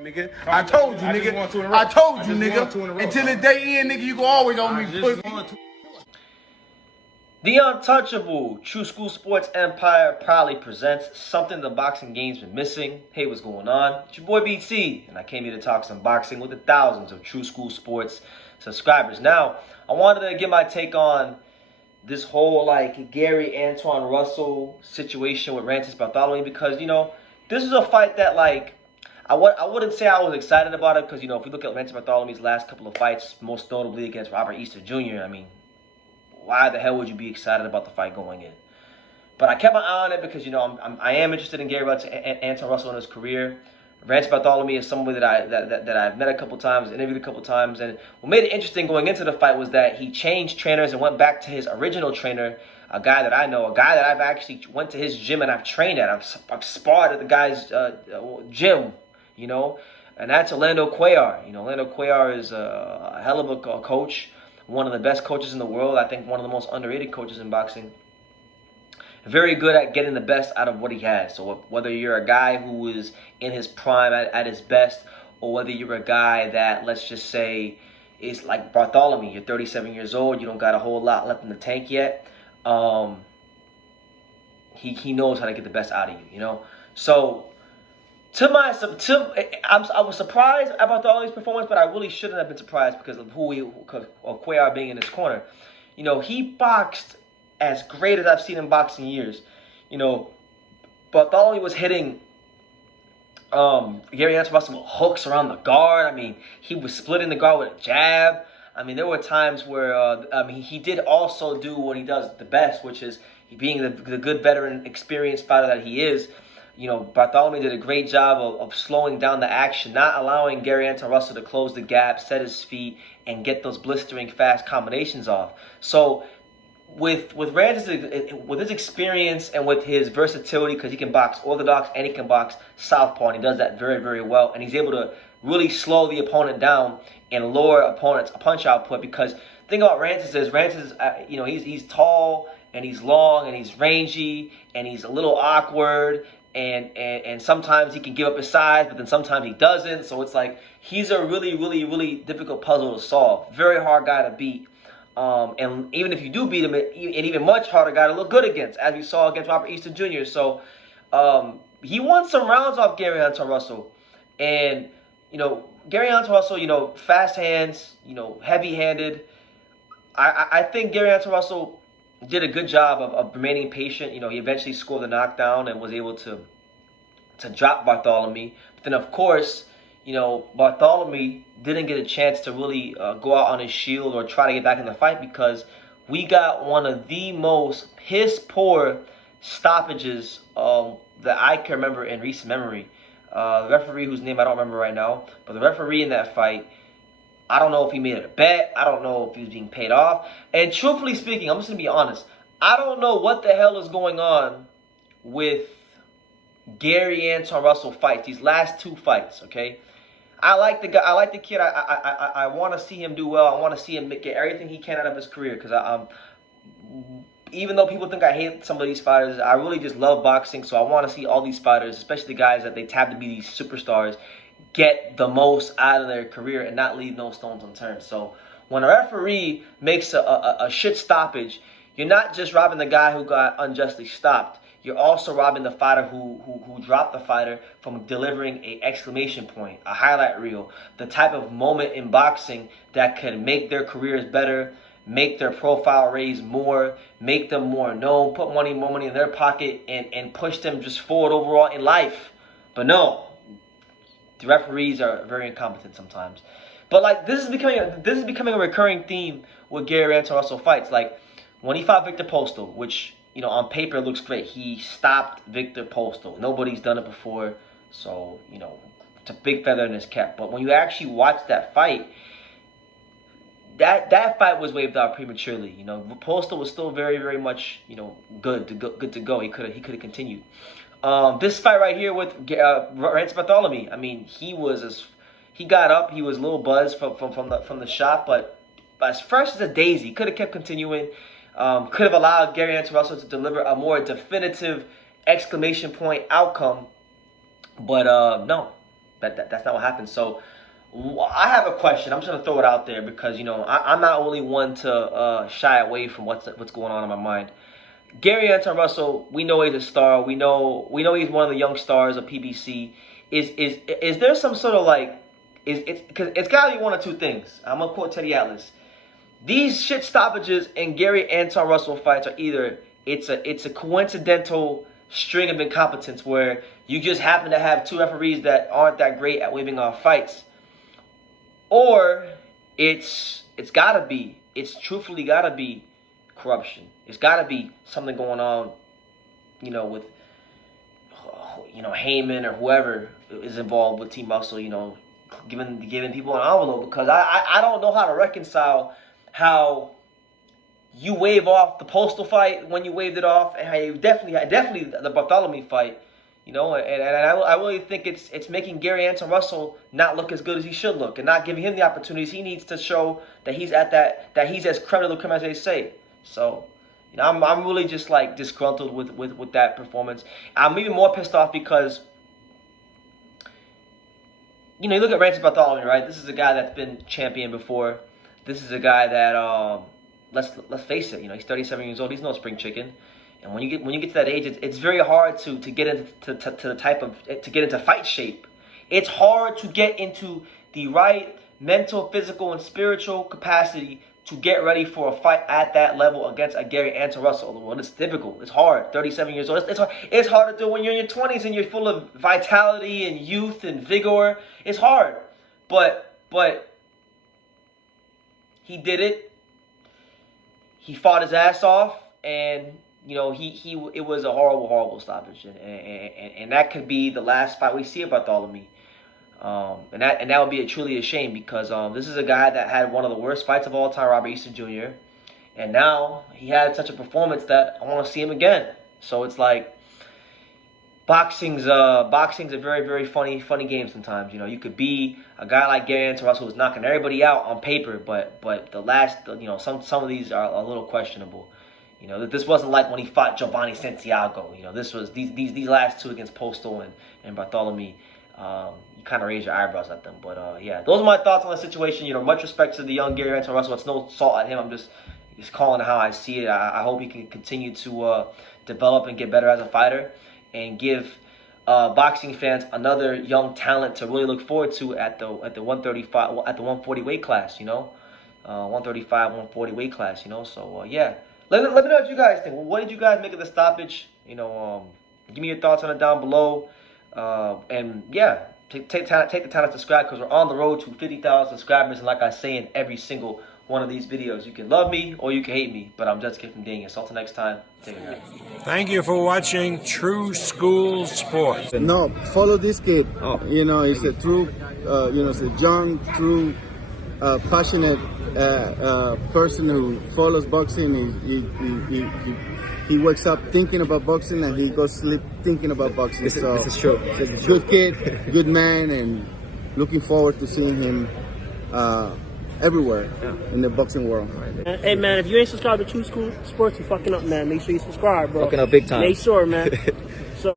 Nigga, I told you, nigga. I told you, nigga. Until the day end, nigga, you can always on me, pussy. The Untouchable True School Sports Empire proudly presents something the boxing game's been missing. Hey, what's going on? It's your boy BT, and I came here to talk some boxing with the thousands of True School Sports subscribers. Now, I wanted to give my take on this whole Gary Antoine Russell situation with Rantis Bartholomew because, this is a fight that I wouldn't say I was excited about it because, if you look at Rantis Bartholomew's last couple of fights, most notably against Robert Easter Jr., I mean, why the hell would you be excited about the fight going in? But I kept my eye on it because, I am interested in Gary Antoine Russell in his career. Rantis Bartholomew is somebody that I've met a couple times, interviewed a couple times, and what made it interesting going into the fight was that he changed trainers and went back to his original trainer, a guy that I know, a guy that I've actually went to his gym and I've trained at. I've sparred at the guy's gym, and that's Orlando Cuellar. Orlando Cuellar is a hell of a coach, one of the best coaches in the world. I think one of the most underrated coaches in boxing. Very good at getting the best out of what he has. So whether you're a guy who is in his prime at his best, or whether you're a guy that, let's just say, is like Bartholomew, you're 37 years old, you don't got a whole lot left in the tank yet, he knows how to get the best out of you, So I was surprised at Bartholomew's performance, but I really shouldn't have been surprised because of Cuellar being in his corner. He boxed as great as I've seen him box in years. Bartholomew was hitting Gary Antoine Russell with hooks around the guard. I mean, he was splitting the guard with a jab. I mean, there were times where he did also do what he does the best, which is being the good veteran, experienced fighter that he is. Bartholomew did a great job of slowing down the action, not allowing Gary Antoine Russell to close the gap, set his feet, and get those blistering fast combinations off. So with Rantis, with his experience and with his versatility, because he can box orthodox and he can box southpaw, and he does that very, very well, and he's able to really slow the opponent down and lower opponent's punch output. Because the thing about Rantis is, he's tall and he's long and he's rangy and he's a little awkward. And sometimes he can give up his size, but then sometimes he doesn't. So it's like he's a really, really, really difficult puzzle to solve. Very hard guy to beat. And even if you do beat him, an even much harder guy to look good against, as we saw against Robert Easter Jr. So he won some rounds off Gary Antoine Russell. And, Gary Antoine Russell, fast hands, heavy-handed. I think Gary Antoine Russell did a good job of remaining patient. He eventually scored the knockdown and was able to drop Bartholomew. But then, of course, Bartholomew didn't get a chance to really go out on his shield or try to get back in the fight because we got one of the most piss-poor stoppages that I can remember in recent memory. The referee, whose name I don't remember right now, but the referee in that fight, I don't know if he made it a bet. I don't know if he was being paid off. And truthfully speaking, I'm just going to be honest. I don't know what the hell is going on with Gary Antoine Russell fights, these last two fights, okay? I like the guy. I like the kid. I want to see him do well. I want to see him get everything he can out of his career because even though people think I hate some of these fighters, I really just love boxing. So I want to see all these fighters, especially the guys that they tab to be these superstars, get the most out of their career and not leave no stones unturned. So when a referee makes a shit stoppage, you're not just robbing the guy who got unjustly stopped. You're also robbing the fighter who dropped the fighter from delivering a exclamation point, a highlight reel, the type of moment in boxing that can make their careers better, make their profile raise more, make them more known, put more money in their pocket, and push them just forward overall in life. But no. The referees are very incompetent sometimes. But this is becoming a recurring theme with Gary Antoine Russell fights. Like when he fought Victor Postal, which on paper looks great. He stopped Victor Postal. Nobody's done it before, so it's a big feather in his cap. But when you actually watch that fight, that fight was waved out prematurely. Postal was still very, very much good to go. He could have continued. This fight right here with Rantis Bartholomew, I mean, he got up, he was a little buzzed from the shot, but as fresh as a daisy. Could have kept continuing. Could have allowed Gary Antoine Russell to deliver a more definitive exclamation point outcome, but no. That's not what happened. So I have a question. I'm just gonna throw it out there because I'm not really one to shy away from what's going on in my mind. Gary Anton Russell, we know he's a star. We know he's one of the young stars of PBC. Is there some sort of like because it's gotta be one of two things. I'm gonna quote Teddy Atlas. These shit stoppages in Gary Anton Russell fights are either it's a coincidental string of incompetence where you just happen to have two referees that aren't that great at waving off fights, or it's truthfully gotta be corruption. It's gotta be something going on, with Heyman or whoever is involved with Team Russell, giving people an envelope, because I don't know how to reconcile how you wave off the Postal fight when you waved it off, and how you definitely the Bartholomew fight, and I really think it's making Gary Anton Russell not look as good as he should look, and not giving him the opportunities he needs to show that he's that he's as creme de la creme as they say. So, I'm really just like disgruntled with that performance. I'm even more pissed off because you look at Rances Bartholomew, right? This is a guy that's been champion before. This is a guy that let's face it, he's 37 years old. He's no spring chicken. And when you get to that age, it's very hard to get into fight shape. It's hard to get into the right mental, physical, and spiritual capacity to get ready for a fight at that level against a Gary Anton Russell. Well, it's difficult. It's hard. 37 years old. It's hard to do when you're in your 20s and you're full of vitality and youth and vigor. It's hard. But he did it. He fought his ass off, and it was a horrible stoppage, and that could be the last fight we see of Bartholomew. And that would be truly a shame, because this is a guy that had one of the worst fights of all time, Robert Easter Jr., and now he had such a performance that I want to see him again. So it's like boxing's a very, very funny game sometimes. You could be a guy like Gary Anton Russell who's knocking everybody out on paper, but the last some of these are a little questionable. This wasn't like when he fought Giovanni Santiago. This was these last two against Postal and Bartholomew. You kind of raise your eyebrows at them, but yeah, those are my thoughts on the situation. Much respect to the young Gary Anton Russell. It's no salt at him. I'm just calling it how I see it. I hope he can continue to develop and get better as a fighter, and give boxing fans another young talent to really look forward to at the 135 at the 140 weight class. 135, 140 weight class. So yeah. Let me know what you guys think. What did you guys make of the stoppage? Give me your thoughts on it down below. And yeah, take the time to subscribe, because we're on the road to 50,000 subscribers. And like I say in every single one of these videos, you can love me or you can hate me, but I'm just kidding from Daniel. So until next time, take care. Thank you for watching True School Sports. No, follow this kid. Oh. He's a true, he's a young, true, passionate person who follows boxing. He wakes up thinking about boxing, and he goes to sleep thinking about boxing. This is true. Good kid, good man, and looking forward to seeing him everywhere in the boxing world. Hey man, if you ain't subscribed to True School Sports, you fucking up, man. Make sure you subscribe, bro. Fucking up big time. Make sure, man.